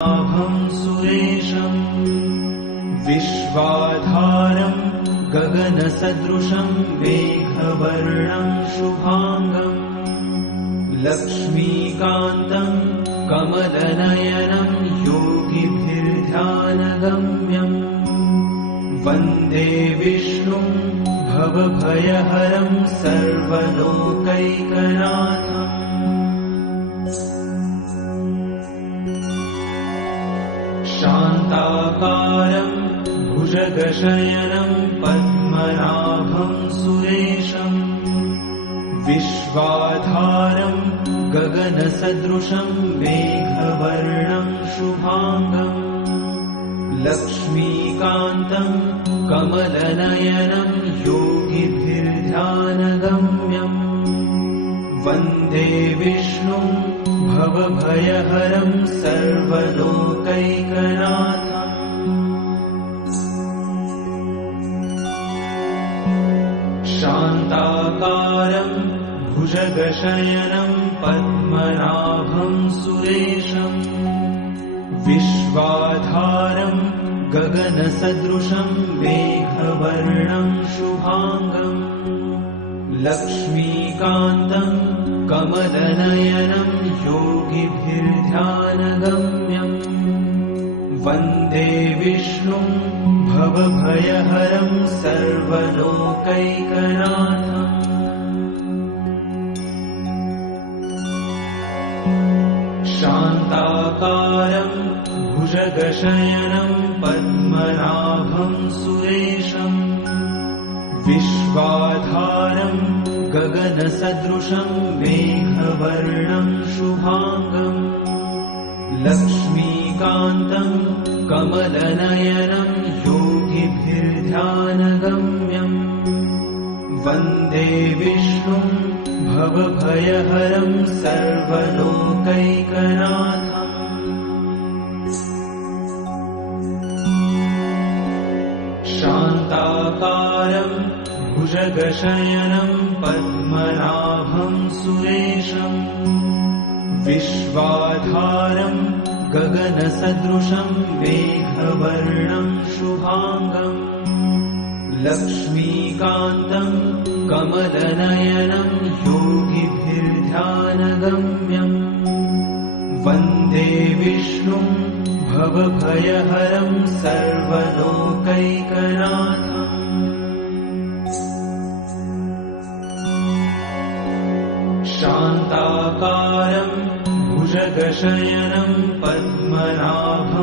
सुरेशम् विश्वाधारम् गगनसदृशम् मेघवर्णम् शुभाङ्गम् लक्ष्मीकान्तम् कमलनयनम् योगिभिर्ध्यानगम्यम् वन्दे विष्णुम् भवभयहरम् सर्वलोकैकनाथम् शान्ताकारम् भुजगशयनम् पद्मनाभम् सुरेशम् विश्वाधारम् गगनसदृशम् मेघवर्णम् शुभाङ्गम् लक्ष्मीकान्तम् कमलनयनम् योगिभिर्ध्यानगम्यम् वन्दे विष्णुम् भवभयहरम् सर्वलोकैकनाथम् शान्ताकारम् भुजगशयनम् पद्मनाभम् सुरेशम् विश्वाधारम् गगनसदृशम् मेघवर्णम् शुभाङ्गम् लक्ष्मीकान्तम् कमलनयनम् योगिभिर्ध्यानगम्यम् वन्दे विष्णुम् भवभयहरम् सर्वलोकैकनाथम् शान्ताकारम् भुजगशयनम् पद्मनाभम् सुरेशम् विश्वाधारम् गगनसदृशम् मेघवर्णम् शुभाङ्गम् लक्ष्मीकान्तम् कमलनयनम् योगिभिर्ध्यानगम्यम् वन्दे विष्णुम् भवभयहरम् सर्वलोकैकनाथम् शान्ताकारम् भुजगशयनम् पद्मनाभम् सुरेशम् विश्वाधारम् गगनसदृशम् मेघवर्णम् शुभाङ्गम् लक्ष्मीकान्तम् कमलनयनम् योगिभिर्ध्यानगम्यम् वन्दे विष्णुम् भवभयहरम् सर्वलोकैकनाथम् शान्ताकारम् भुजगशयनम् पद्मनाभम्